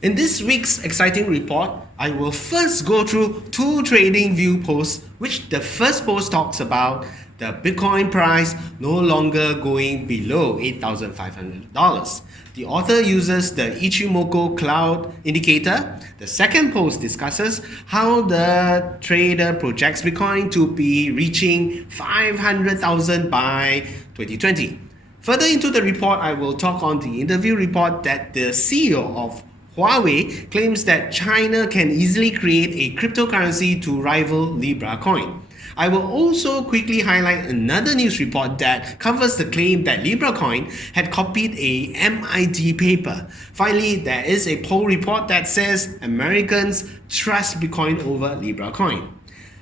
In this week's exciting report, I will first go through two trading view posts, which the first post talks about the Bitcoin price no longer going below $8,500. The author uses the Ichimoko cloud indicator. The second post discusses how the trader projects Bitcoin to be reaching 500,000 by 2020. Further into the report, I will talk on the interview report that the CEO of Huawei claims that China can easily create a cryptocurrency to rival Libracoin. I will also quickly highlight another news report that covers the claim that Libracoin had copied a MIT paper. Finally, there is a poll report that says Americans trust Bitcoin over Libracoin.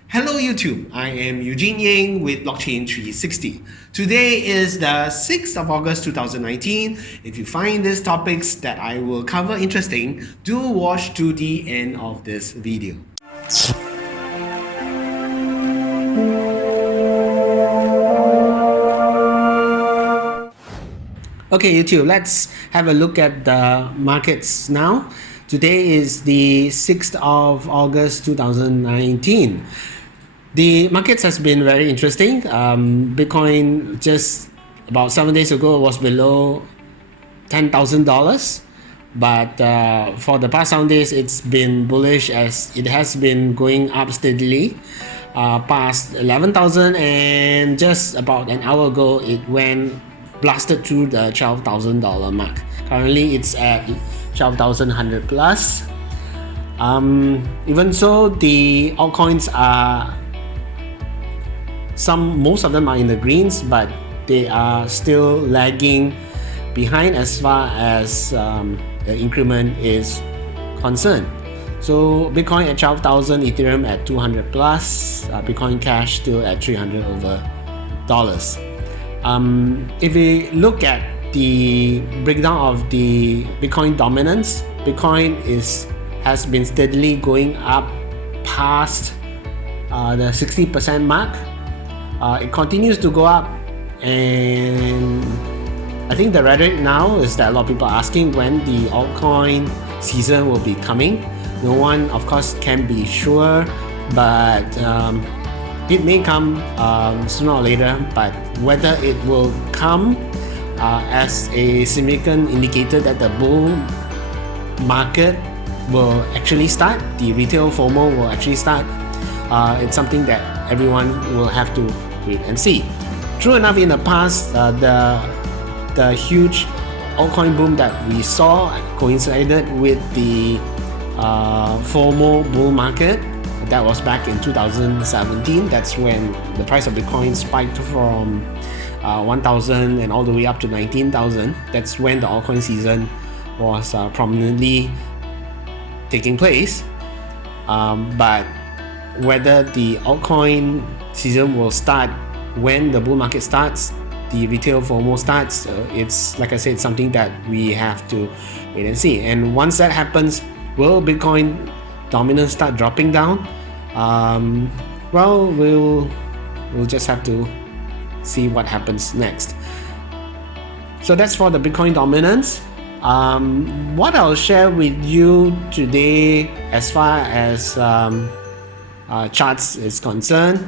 Hello YouTube, I am Eugene Yeng with Blockchain 360. Today is the 6th of August 2019. If you find these topics that I will cover interesting, do watch to the end of this video. Okay YouTube, let's have a look at the markets now. Today is the 6th of August 2019. The markets has been very interesting. Bitcoin just about 7 days ago was below $10,000, but for the past 7 days it's been bullish as it has been going up steadily past 11,000, and just about an hour ago it went blasted through the $12,000 mark. Currently it's at 12,100 plus. Even so, the altcoins are most of them are in the greens, but they are still lagging behind as far as the increment is concerned. So Bitcoin at 12,000, Ethereum at 200 plus, Bitcoin Cash still at $300 over. If we look at the breakdown of the Bitcoin dominance, Bitcoin has been steadily going up past the 60% mark. It continues to go up, and I think the rhetoric now is that a lot of people are asking when the altcoin season will be coming. No one, of course, can be sure, but it may come sooner or later. But whether it will come as a significant indicator that the bull market will actually start, the retail FOMO will actually start, it's something that everyone will have to wait and see. True enough, in the past, the huge altcoin boom that we saw coincided with the FOMO bull market. That was back in 2017. That's when the price of Bitcoin spiked from 1,000 and all the way up to 19,000. That's when the altcoin season was prominently taking place. But whether the altcoin season will start when the bull market starts, the retail FOMO starts, it's like I said, something that we have to wait and see. And once that happens, will Bitcoin dominance start dropping down? Well, we'll just have to see what happens next. So that's for the Bitcoin dominance. What I'll share with you today as far as charts is concerned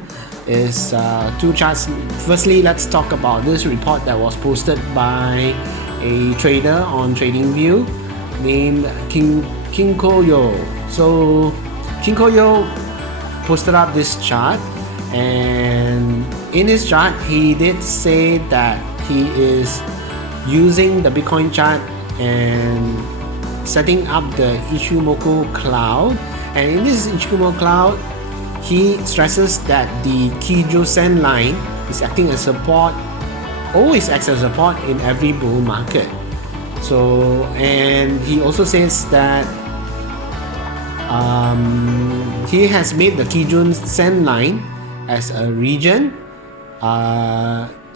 is two charts. Firstly, let's talk about this report that was posted by a trader on TradingView named Kinkoyo. So Kinkoyo posted up this chart, and in his chart he did say that he is using the Bitcoin chart and setting up the Ichimoko cloud. And in this Ichimoko cloud, he stresses that the Kijun line is acting as support, always acts as support in every bull market. So, and he also says that he has made the Kijun line as a region.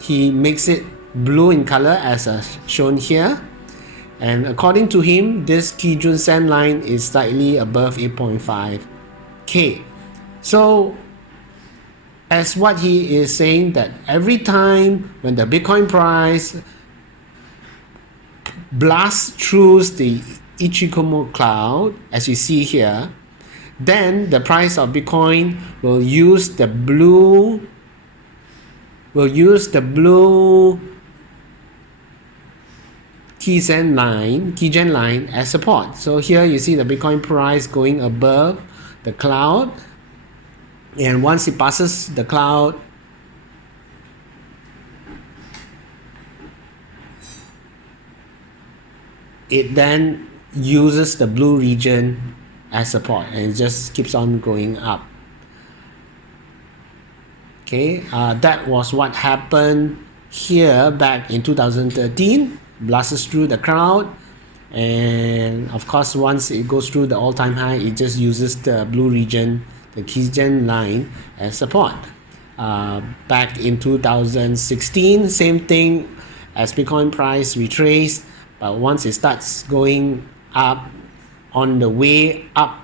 He makes it blue in color as shown here. And according to him, this Kijun line is slightly above 8.5K. So as what he is saying, that every time when the Bitcoin price blasts through the Ichimoko cloud, as you see here, then the price of Bitcoin will use the blue keygen line as support. So here you see the Bitcoin price going above the cloud, and once it passes the cloud, it then uses the blue region as support, and it just keeps on going up. Okay, that was what happened here back in 2013. Blasts through the crowd, and of course once it goes through the all-time high, it just uses the blue region, the keygen line, as support. Back in 2016, same thing, as Bitcoin price retraced, but once it starts going up on the way up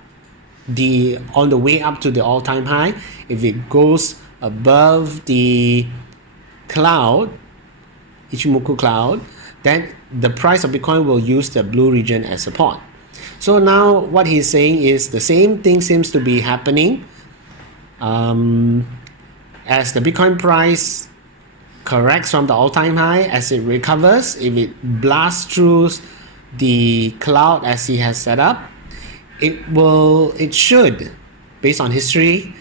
to the all-time high, if it goes above the cloud, Ichimoko cloud, then the price of Bitcoin will use the blue region as support. So now what he's saying is the same thing seems to be happening. As the Bitcoin price corrects from the all-time high, as it recovers, if it blasts through the cloud as he has set up, it should, based on history,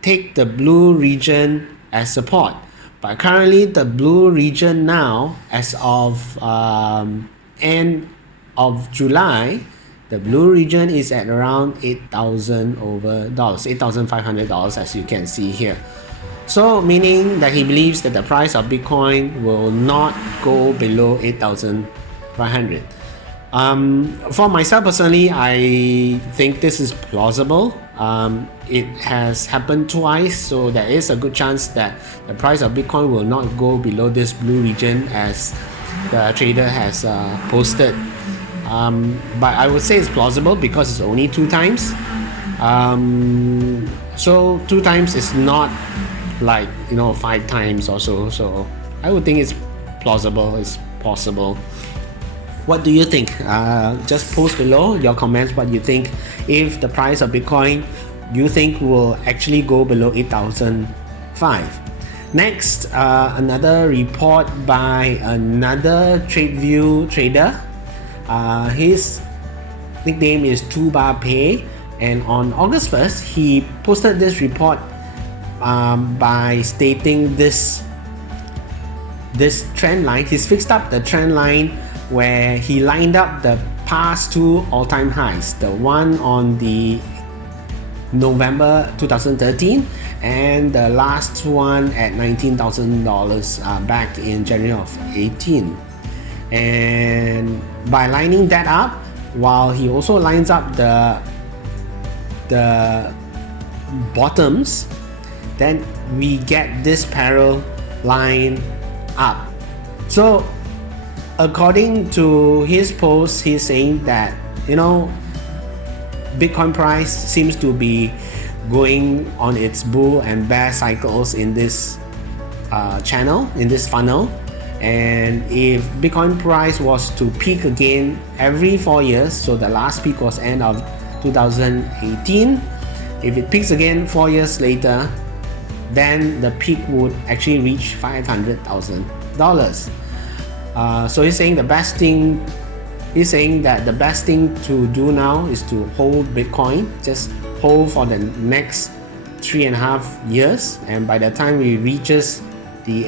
take the blue region as support. But currently the blue region now, as of end of July, the blue region is at around $8,500, as you can see here. So meaning that he believes that the price of Bitcoin will not go below 8,500. For myself personally, I think this is plausible. It has happened twice, so there is a good chance that the price of Bitcoin will not go below this blue region as the trader has posted. But I would say it's plausible because it's only 2 times. So 2 times is not like 5 times or so. So I would think it's plausible, it's possible. What do you think? Just post below your comments what you think. If the price of Bitcoin you think will actually go below 8,005. Next, another report by another TradeView trader. His nickname is Pay, and on August 1st he posted this report by stating this trend line. He's fixed up the trend line where he lined up the past 2 all-time highs, the one on the November 2013 and the last one at $19,000 back in January of 18. And by lining that up, while he also lines up the bottoms, then we get this parallel line up. So according to his post, he's saying that Bitcoin price seems to be going on its bull and bear cycles in this channel, in this funnel. And if Bitcoin price was to peak again every 4 years, so the last peak was end of 2018, if it peaks again 4 years later, then the peak would actually reach $500,000. So he's saying that the best thing to do now is to hold Bitcoin, just hold for the next 3.5 years, and by the time we reaches the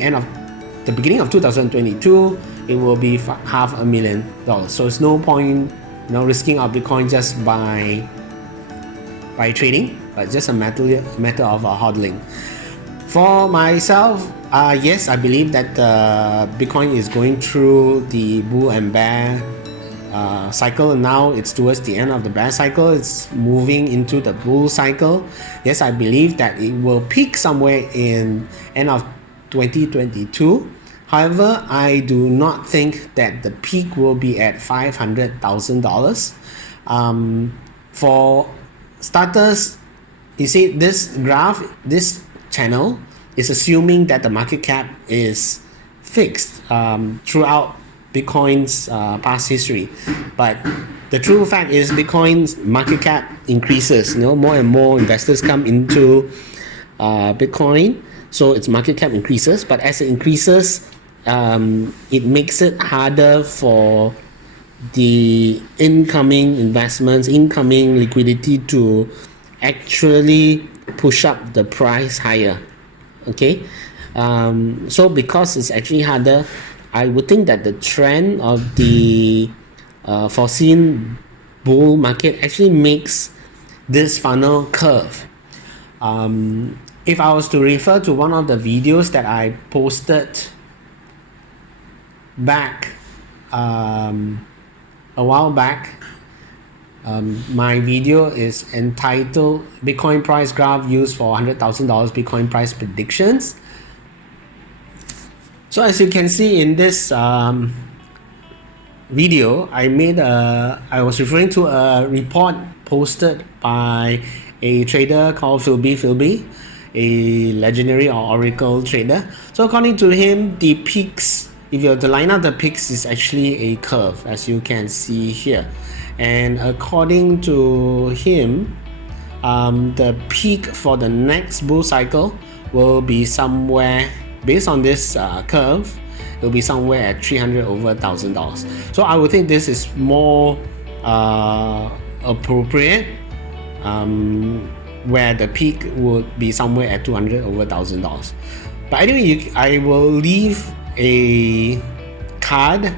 beginning of 2022, it will be $500,000. So it's no point risking our Bitcoin just by trading, but just a matter of hodling. For myself, yes, I believe that Bitcoin is going through the bull and bear cycle. Now it's towards the end of the bear cycle, it's moving into the bull cycle. Yes, I believe that it will peak somewhere in end of 2022. However, I do not think that the peak will be at $500,000. For starters, you see this graph, this channel is assuming that the market cap is fixed throughout Bitcoin's past history, but The true fact is Bitcoin's market cap increases. More and more investors come into Bitcoin, so its market cap increases. But as it increases, it makes it harder for the incoming investments, incoming liquidity to actually push up the price higher. Okay, so because it's actually harder, I would think that the trend of the foreseen bull market actually makes this funnel curve. If I was to refer to one of the videos that I posted back a while back, my video is entitled Bitcoin Price Graph Used for $100,000 Bitcoin Price Predictions. So as you can see in this video, I was referring to a report posted by a trader called Philby, a legendary or oracle trader. So according to him, the peaks, if you were to line up the peaks, is actually a curve, as you can see here. And according to him, the peak for the next bull cycle will be somewhere, based on this curve, it will be somewhere at $300 over $1,000. So I would think this is more appropriate, where the peak would be somewhere at $200 over $1,000. But anyway, I will leave a card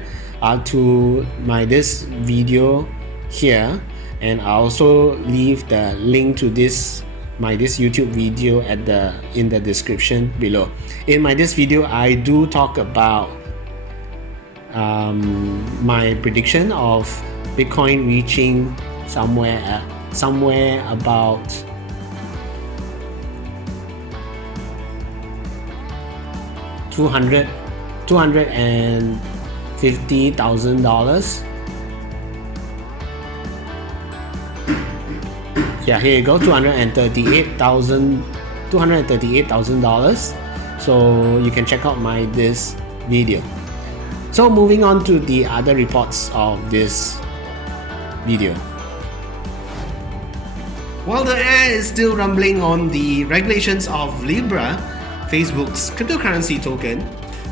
to this video here, and I also leave the link to this YouTube video in the description below. In this video, I do talk about my prediction of Bitcoin reaching somewhere about $250,000. Yeah, here you go, $238,000. So you can check out this video. So moving on to the other reports of this video. While the air is still rumbling on the regulations of Libra, Facebook's cryptocurrency token,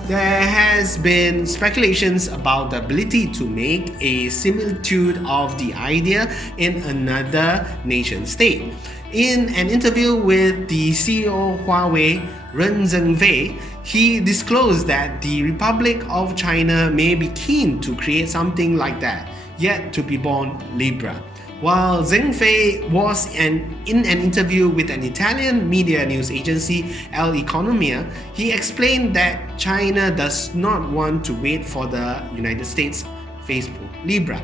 there has been speculations about the ability to make a similitude of the idea in another nation state. In an interview with the CEO of Huawei, Ren Zhengfei, he disclosed that the Republic of China may be keen to create something like that, yet to be born Libra. While Zhengfei was in an interview with an Italian media news agency, El Economia, he explained that China does not want to wait for the United States Facebook Libra.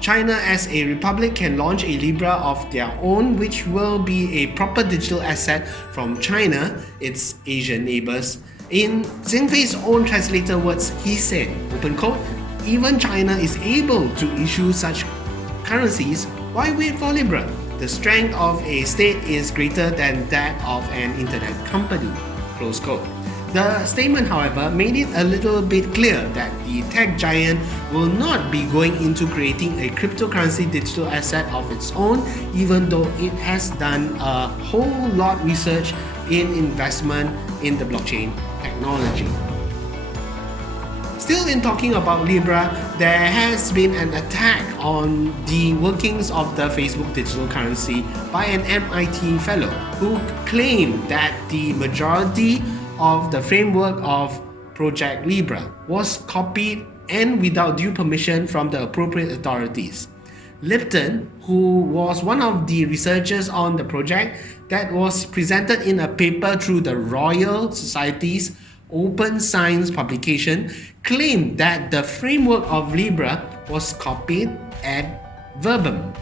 China as a republic can launch a Libra of their own, which will be a proper digital asset from China, its Asian neighbors. In Zhengfei's own translator words, he said, open quote, even China is able to issue such currencies. Why wait for Libra? The strength of a state is greater than that of an internet company. Close quote. The statement, however, made it a little bit clear that the tech giant will not be going into creating a cryptocurrency digital asset of its own, even though it has done a whole lot research in investment in the blockchain technology. Still in talking about Libra, there has been an attack on the workings of the Facebook digital currency by an MIT fellow who claimed that the majority of the framework of Project Libra was copied and without due permission from the appropriate authorities. Lipton, who was one of the researchers on the project that was presented in a paper through the Royal Society's Open Science publication, claimed that the framework of Libra was copied ad verbum.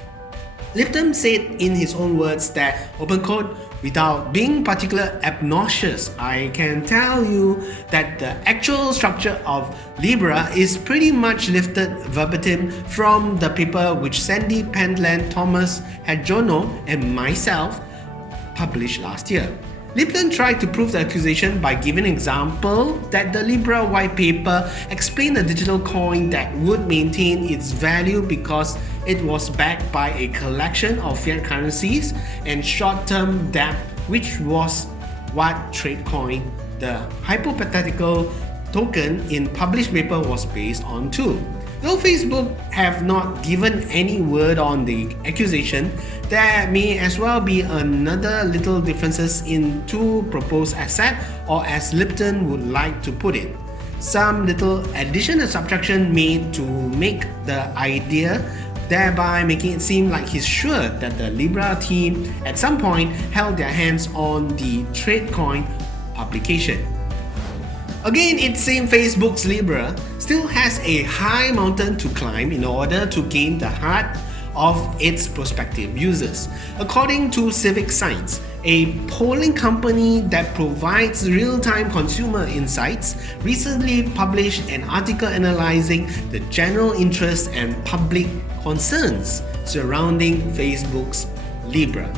Lipton said in his own words that, open quote, without being particularly obnoxious, I can tell you that the actual structure of Libra is pretty much lifted verbatim from the paper which Sandy Pentland, Thomas Hadjono, and myself published last year. Lipton tried to prove the accusation by giving an example that the Libra white paper explained a digital coin that would maintain its value because it was backed by a collection of fiat currencies and short-term debt, which was what Tradecoin, the hypothetical token in published paper, was based on too. Though Facebook have not given any word on the accusation, there may as well be another little differences in two proposed assets, or as Lipton would like to put it, some little addition and subtraction made to make the idea, thereby making it seem like he's sure that the Libra team at some point held their hands on the Tradecoin publication. Again, it seems Facebook's Libra still has a high mountain to climb in order to gain the heart of its prospective users. According to Civic Science, a polling company that provides real-time consumer insights, recently published an article analyzing the general interest and public concerns surrounding Facebook's Libra.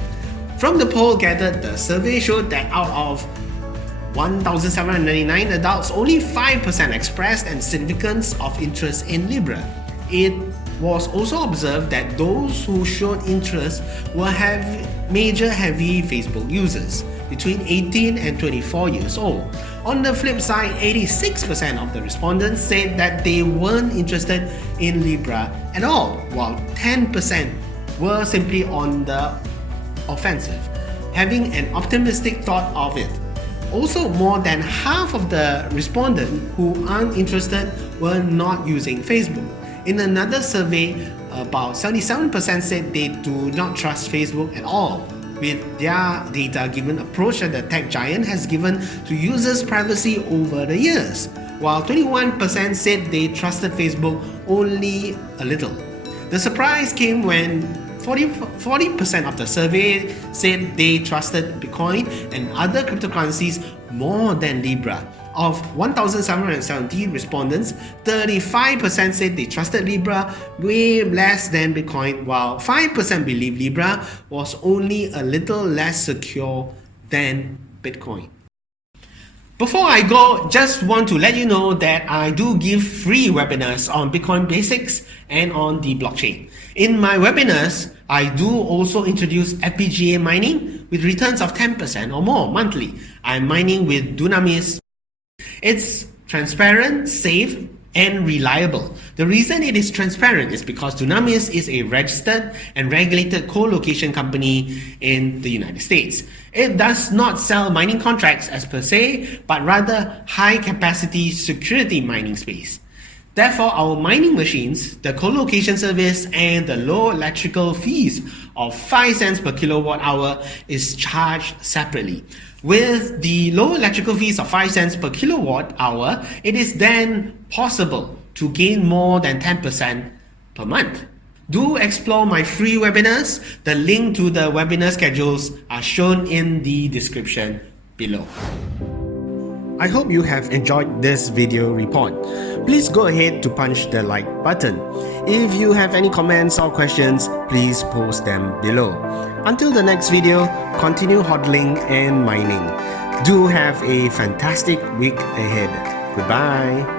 From the poll gathered, the survey showed that out of 1,799 adults, only 5% expressed a significance of interest in Libra. It was also observed that those who showed interest were major heavy Facebook users between 18 and 24 years old. On the flip side, 86% of the respondents said that they weren't interested in Libra at all, while 10% were simply on the offensive, having an optimistic thought of it. Also, more than half of the respondents who aren't interested were not using Facebook. In another survey, about 77% said they do not trust Facebook at all, with their data-driven approach that the tech giant has given to users' privacy over the years, while 21% said they trusted Facebook only a little. The surprise came when 40% of the survey said they trusted Bitcoin and other cryptocurrencies more than Libra. Of 1,770 respondents, 35% said they trusted Libra way less than Bitcoin, while 5% believe Libra was only a little less secure than Bitcoin. Before I go, just want to let you know that I do give free webinars on Bitcoin basics and on the blockchain. In my webinars, I do also introduce FPGA mining with returns of 10% or more monthly. I'm mining with Dunamis. It's transparent, safe, and reliable. The reason it is transparent is because Dunamis is a registered and regulated co-location company in the United States. It does not sell mining contracts as per se, but rather high-capacity security mining space. Therefore, our mining machines, the co-location service, and the low electrical fees of 5 cents per kilowatt hour is charged separately. With the low electrical fees of 5 cents per kilowatt hour, it is then possible to gain more than 10% per month. Do explore my free webinars. The link to the webinar schedules are shown in the description below. I hope you have enjoyed this video report. Please go ahead to punch the like button. If you have any comments or questions, please post them below. Until the next video, continue hodling and mining. Do have a fantastic week ahead. Goodbye.